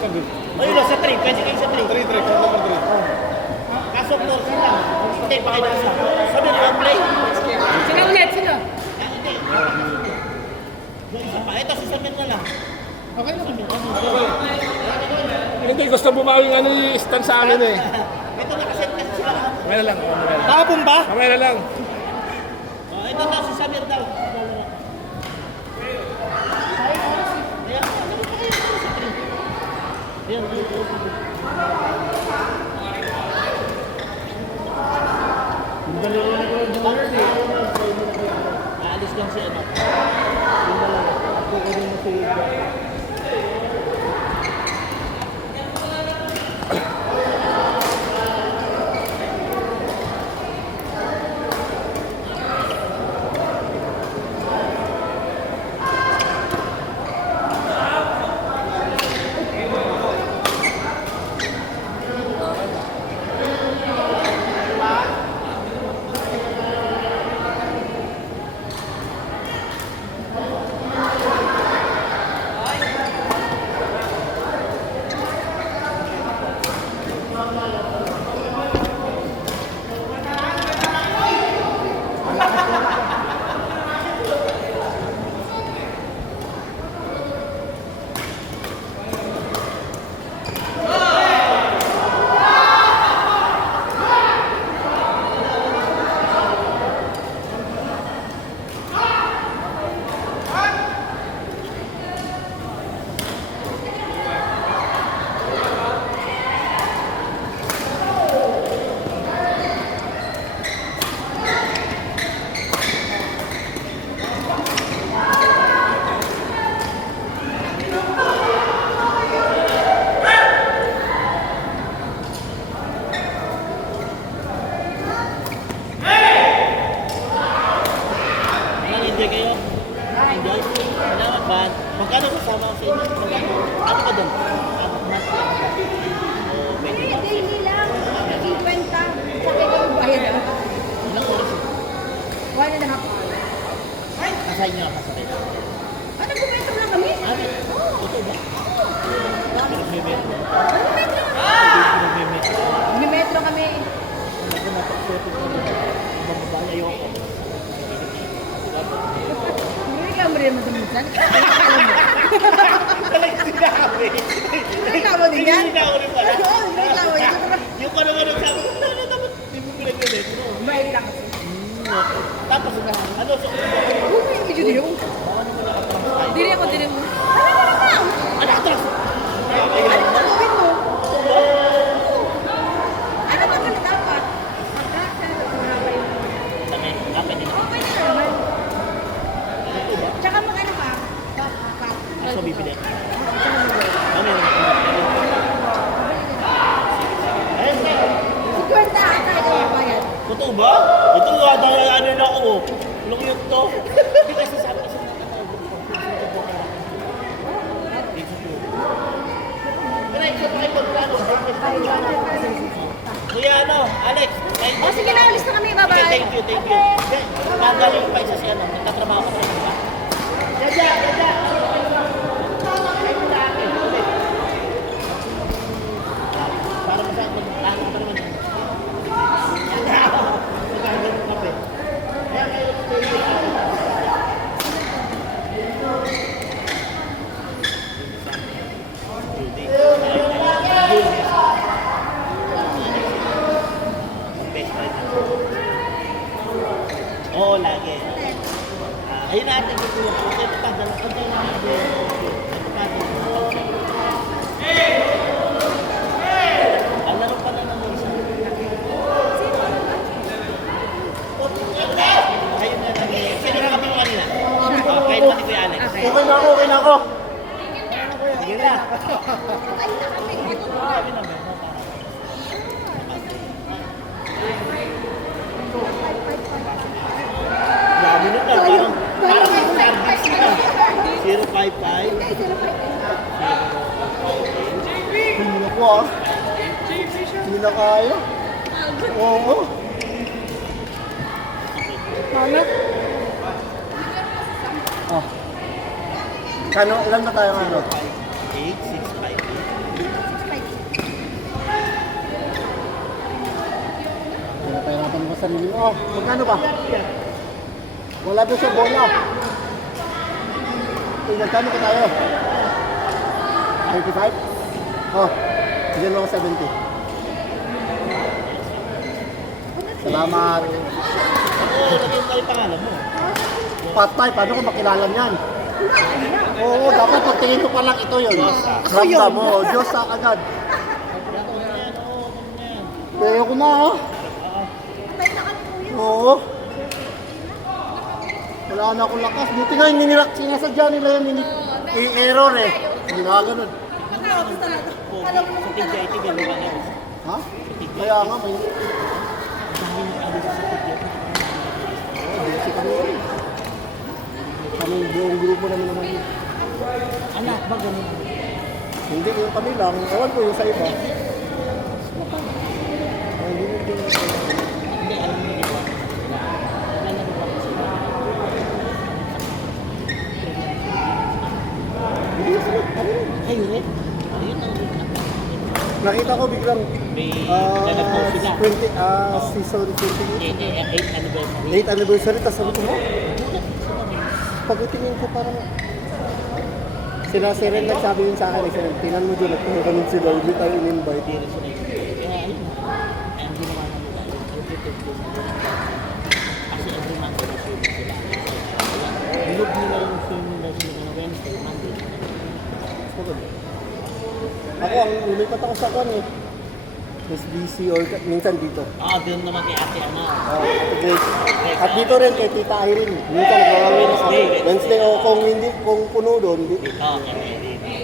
Ayun lang, sa 3. Pwede kayo sa 3. 3, card number 3. Kaso 4 lang. Hindi, pa kayo sa. Sabi na play. Sino ulit? Sino? Hindi. Yung isa pa. Ito, si Samir na lang. Okay lang. Hindi, gusto bumawing ano yung stand sa akin eh. Ito, nakaset na sila. Mamaya na lang. Tapon ba? Mamaya na lang. Ito daw, si Samir daw. Ayan, ano pa kayo sa 3? Ayan, aalis lang si ano. Enjoy kayo? Enjoy? Salamat ba? Magkano kasama ko sa inyo? Magkano? Ano ka doon? Daily lang. 50. Sa kayo ang bayad lang. Ilang oras? 1.5 hours. Kasahin nyo lang kasakit. Ano bumetro lang kami? Ano? Ito ba? Nagme-metro. Bumetro kami. Ako napagsutin ko na. Bababa na ayoko. Hindi ka mo rin madamutan. Talagang sinabi. Reklamo din yan? Hindi na ako rin pala. Oo, reklamo yan. Yung ko naman ang sabi ko, ano naman? Hindi mo pinag-metro. Bayad lang kasi. Tapos, ano? Uy, medyo din yung. Diri ako, diri mo. Ano ito? Ano ba gawin mo? Ano ba ka dapat? Kami, kapit din. Okay na naman. Tsaka mag-ano ka? Ano bibili? Ano yun? Ayun, sige. 50 at saka ikaw ang bayad. Totoo ba? Ito nga, dahil ano na ako. Lukiyot to. Hindi kasi sabi kasi Kuya ano, Alex. O sige na, alis na kami. Bye-bye. Thank you, thank you. Nagaling pa isa siya, nagtatrabaho ka sa iba. Jaja, jaja. Para masakit magkakaroon pa naman yan. Magkakaroon ng kape. Kaya kayo Oo, lagi. Ayun natin ito yung kasi ito pa, dalawang konti na natin. Ito pa, ang laro pa na ng isa. Ayun na lang. Sino na kami kanina? Kahit pati Kuya Alex. Okay na ako, okay na ako. Sige na. Grabe na ka, parang service na. 055. Hindi na ko ah. Hindi na kaya. Oo. Ano? Oh. Kano, ilan na tayo ano? 8, 6, 5, 8. sarili mo. Oh, magkano ba? Wala doon sa bola. Okay, magkano ka tayo? 35? Oh, bigyan mo ako 70. Salamat. Oo, lagyan mo yung pangalan mo. Patay, paano ko makilala niyan? Oo, dapat pagtingin ko pa lang ito yun. Ramdam mo, Diyos sa agad. Kaya ko na ah. Oo. Wala na akong lakas. Buti nga yung ninirak, sinasadya nila yung error eh. Hindi na ganun. Sa TJIT, gano'n ba na? Ha? Kaya nga may... Busy kami yun. Kami buong grupo namin naman yun. Anak ba gano'n? Hindi yung kami lang. Ewan ko yung sa iba. Ay, hindi mo din. Hindi, alam mo nila. Lalaro ba kasi? Hindi yung sagot. Ano yun? Ay, rin? Ayun ang Nakita ko biglang may lalaro sila. season 28. 8th anniversary. 8th anniversary, tapos sabi ko, pagtingin ko parang sila si Ren nagsabi yun sa akin, tinan mo dyan, nagpunta kami sila, hindi tayo in-invite. Kaya ayun na. Kaya ang ginawa namin tayo, educated din nila. Kasi every Monday na swimming sila. Bilog nila yung swimming na sila na Wednesday, Monday. Ako, ang lumipat ako sa kwan eh. SBC or minsan dito. Doon naman kay Ate Ana. Okay. At dito rin kay Tita Irene. Minsan nagkakaroon Wednesday o kung puno doon. Okay,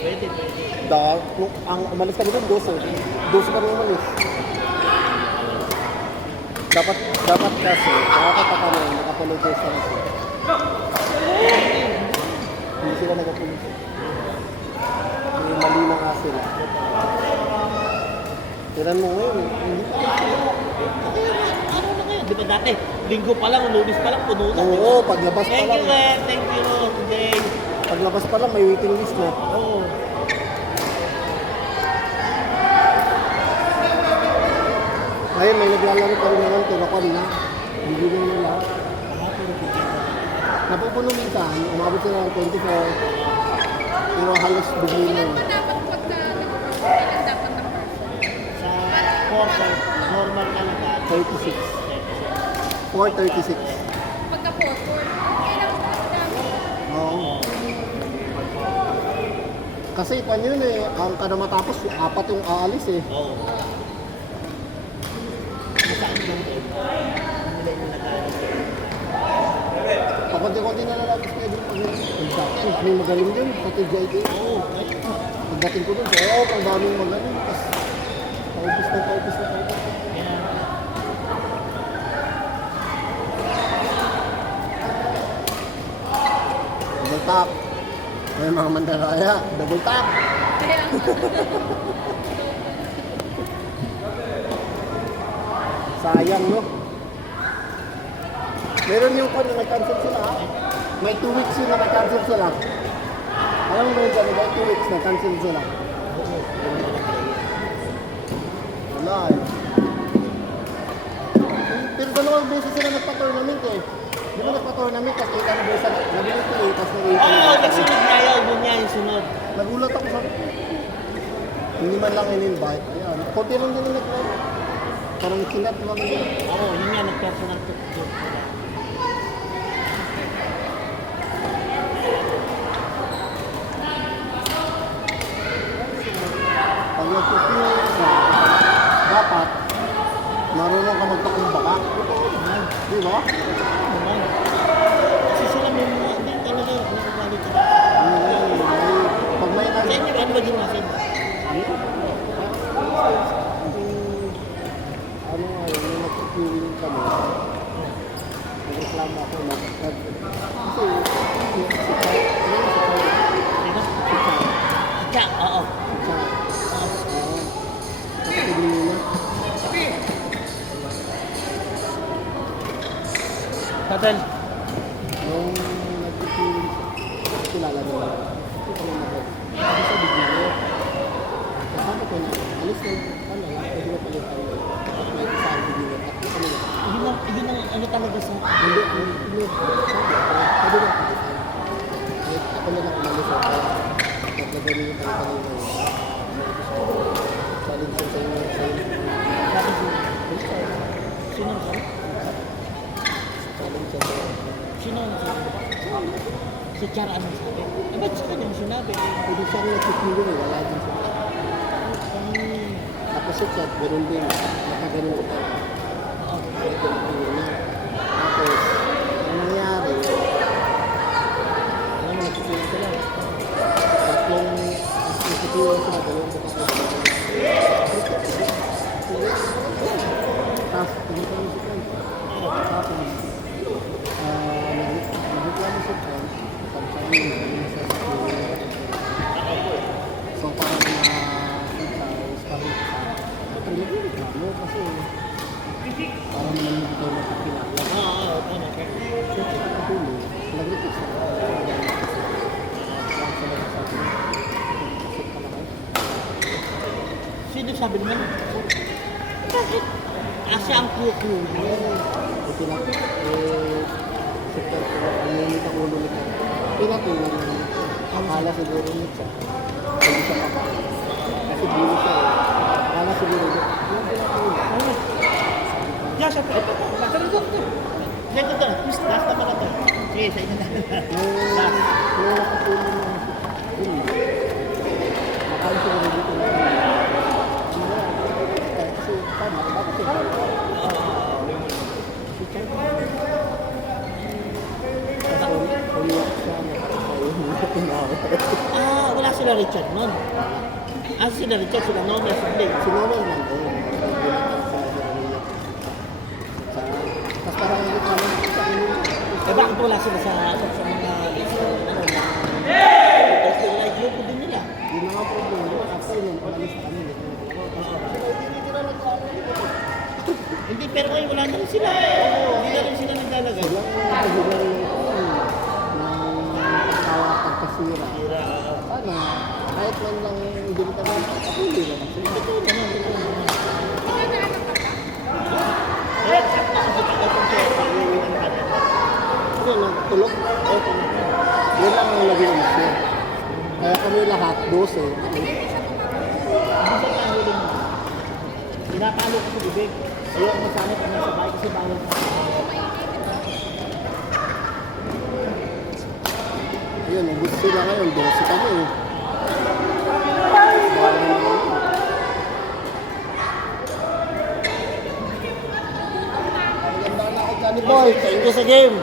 pwede. Ang umalis kami doon, 12. 12 kami umalis. Dapat kasi, nakakataka na yun, nakapalugos sa kasi. Hindi sila nagapulog. May mali na kasi. Tinan mo ngayon, hindi pa rin. Ano na ngayon? Di ba dati, linggo pa lang, lunes pa lang, puno na. Oo, paglabas pa Thank lang. you, man. Thank you today. Paglabas pa lang, may waiting list na. Oo. Ngayon, may naglalaro pa rin naman, tinakon na. Bibigyan nila lahat. Napupuno minsan, umabot sila ng 24. Pero halos bigyan na. Dapat pag kailan dapat na Sa quarter, normal ka lang ka. 36. 4:36. pagka forward. Kailangan ko kasi dami. Oo. Kasi pan yun eh, ang kada matapos, 4 yung aalis eh. Oo. Masaan lang doon? Nila yung nag-aaral. Pakunti-kunti na lang natin schedule pag exactly. May magaling din sa TJIT. Oo. Pagdating ko dun, oo, pang daming magaling. Tapos, paubos na. Kaya, Double tap. May mga mandaraya, double tap. Kaya Sayang, no? Meron yung kung nag-cancel sila, ha? May 2 weeks yun na nag-cancel sila. Alam mo yun dyan, may 2 weeks na-cancel sila. Wala eh. Pero dalawang beses sila nagpa-tournament eh. Di ba nagpa-tournament, tapos 8 anniversary, nabilis ko eh, tapos oo, nagsunod na yun. Yun nga yung sunod. Nagulat ako sa... Hindi man lang in-invite. Ayan, konti lang din yung nag-invite. Parang kinat lang din. Oo, yun nga, nag-personal tour sila. Pag nagpupil ka, dapat marunong ka magpakumbaka. Di ba? Naman. Kasi sila may mga, hindi talaga, nagagalit ka. Pag may Sa inyo, ano ba din natin? ano nga yun, yung nagpupil kami, nagreklamo ako kasi Sino? Siya, oo. Tatal. Nung nagpupil kilala mo na ito pa naman ako sabi sa bigyan sabi ko na alis na ano lang pwede mo palitan may isa ang bigyan at ito nila Luzon. Nagkagaling yung kanina. Challenge ko sa inyo. Sabi ko, sino ang sabi? Challenge ko sa inyo. Sino ang sabi? Si Char anong sabi? Eh, ba't sa kanyang sinabi? Hindi siya rin nagtitilo eh. Wala din siya. Tapos si Chad, ganun din. Nakaganon ito. Oo. Nagtitilo na. Tapos, ang nangyari, Alam mo, nagtitilo sila. tatlong nagtitilo sila. Dalawang bukas na sila. Tapos, pinagkano si Chad. Tapos, nagreklamo si Chad. Sabi sa amin, sa so parang na-kita, pero nagreklamo kasi parang naman hindi tayo makakilala. Oo, So, nakatulog, nag-request ako. Parang sa mga sabi niya, "Pasok ka na kayo." Sino sabi naman? Bakit? Kasi ang kuku. Pinap, umunit ang ulo nito. Pinatulang naman. Akala siguro niya siya. Hindi siya kapag. Kasi bilo siya eh. Akala siguro niya. Yung pinatulang. Yeah, siya. Pero doktor. Dito to. Last na pala to. Sige, sa inyo na. Yung nakatulong naman siya. Hindi. Akala siguro dito na. Kasi tama. Bakit siya? Si Chad. Umiyak siya. Ah, wala sila Richard nun. Ah, sila Richard, sila Nona, si Blake. Si Noel nandun. Tapos parang hindi ka naman sa inyo. Eh, bakit wala sila sa mga Tapos nila, grupo din nila. Hindi na nga problema. After nun, umalis na kami. Hindi, pero ngayon wala na rin sila. Hindi na rin sila naglalagay. Silang nahihilan ng asawa pagkasira. Sana, kahit man lang hindi ka naman patuloy naman sila. Totoo naman, totoo naman. Kaya, sakta kasi tagal kung siya pag-uwi ng kanila. Kasi nagtulog. Yun lang ang naging issue. Kaya kami lahat, 12. Hindi siya kahulong mo. Pinapalo ko sa bibig. Ayoko mo sana pag nasa bahay kasi bawal mo. Ayun, ubus sila ngayon, 12 kami. Maganda na ako dyan, boy. Thank you sa game.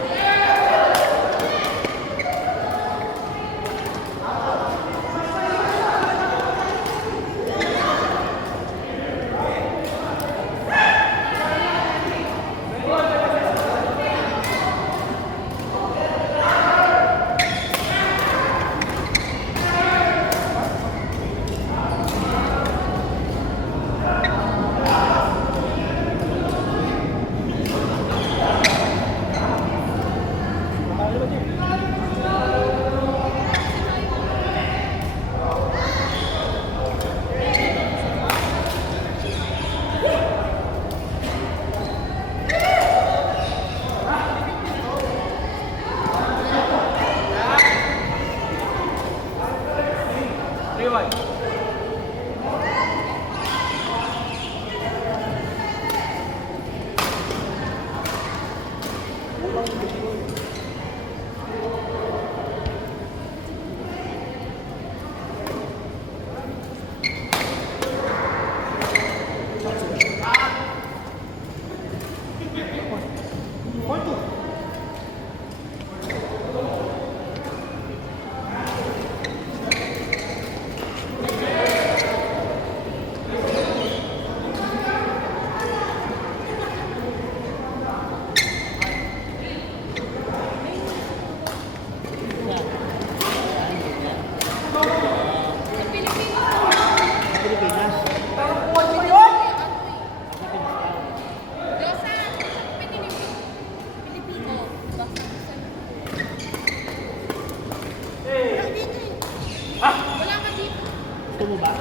Gusto mo ba?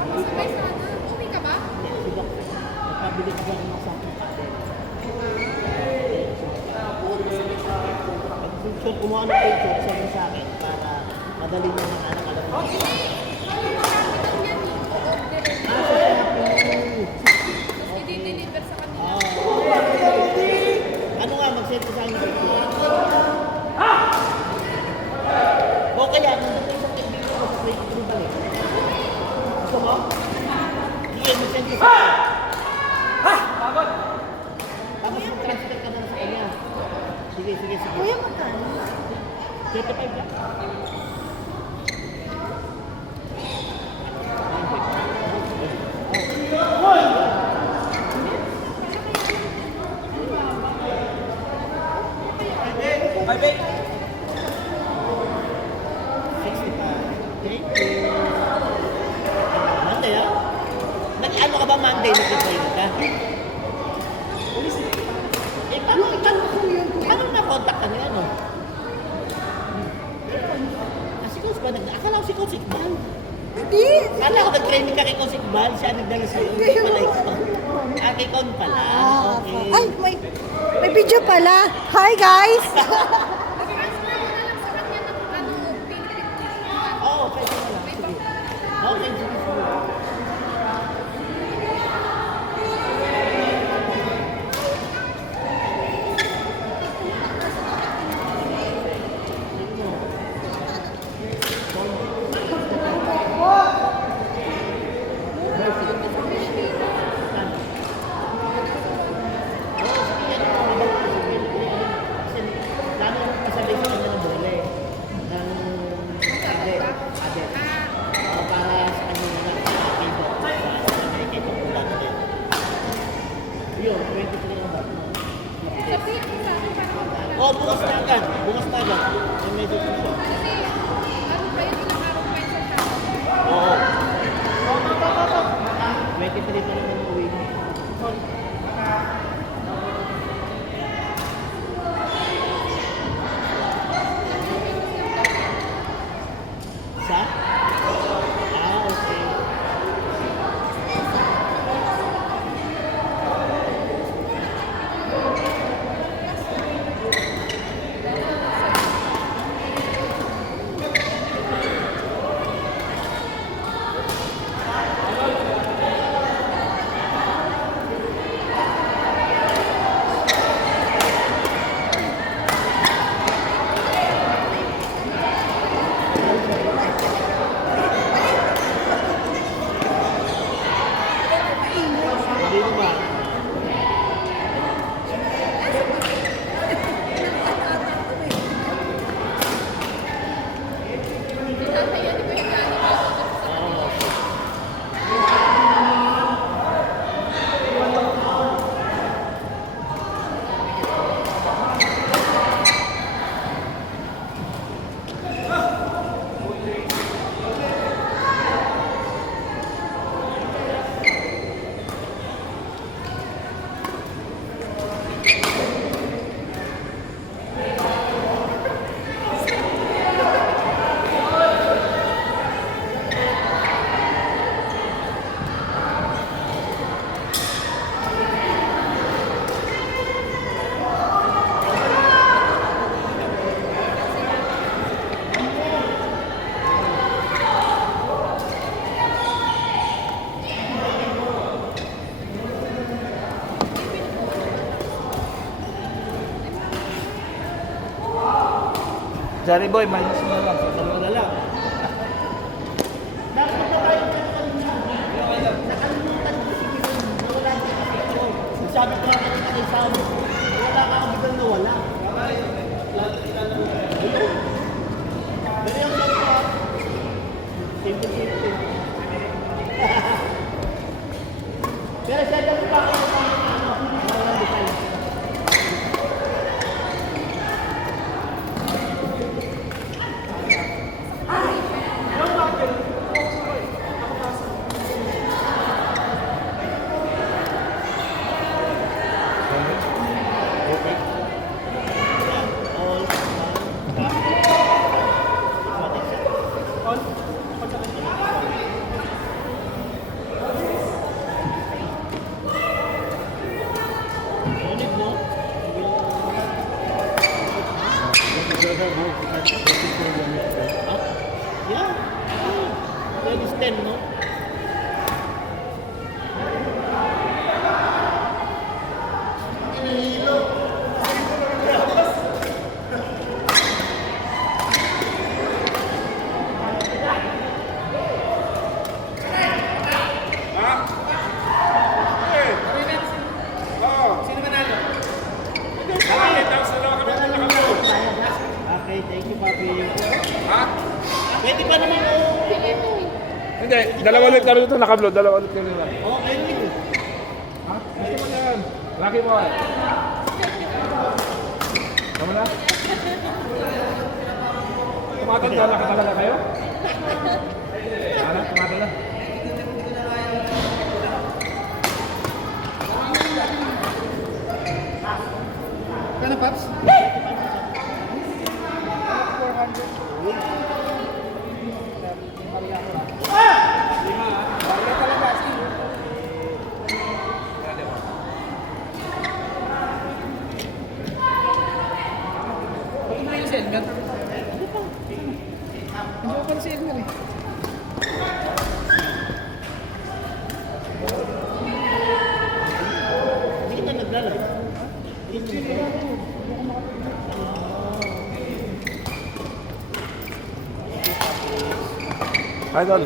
Sabay sana. Uwi ka ba? Si Doc, nagpabili ka ba ng sa akin? Pag kumuha ng picture, sabi sa akin para madali niya ng anak, alam mo. I-deliver sa kanila. Ano nga, mag-send ko sa akin. O kaya, kung gusto isang kaibigan ko sa plate ko balik. Gusto mo? Sige, mag-send ko sa akin. Tapos mag-transfer ka na sa kanya. Sige. Kuya, magkano? 35 lang. Thank you. Monday, ah? Nag-ano ka ba Monday? Nag-train ka? Eh, paano na-contact ka na yan, oh? Si Coach ba? Akala ko si Coach Iqbal. Hindi. Akala ko nag-training ka kay Coach Iqbal. Siya nagdala sa'yo. Hindi pala ikaw. Ah, kay Con pala. Okay. Ay, may video pala. Hi, guys! Oo, pwede na lang. Sige. Okay, sige. Oh, bukas na agad. May message ko siya. Oo. 23 pa naman uwi niya. Sa? Ah, okay. Hindi naman. Johnny Boy, minus mo na lang. Sa dalawa na lang. Sabi ko nga kanina kay Sam, wala ka kang biglang nawala. Pero yung sabi ko, simple. Pero siya daw pa ako ng walang design. 10, no? Sino manalo? Okay, thank you, Papi. Pwede pa naman, oh. Hindi, dalawa ulit kami ito naka-upload. Dalawa ulit kami lang. Oh, ayun. Ha? Gusto mo yan. Rocky Boy. Tama na? Tumatanda na ka talaga kayo? Sana, tumatanda. Kano, Paps? Pati na yung Selmer. Hindi ko pa si Selmer eh. Hindi kita naglalaro. Idol.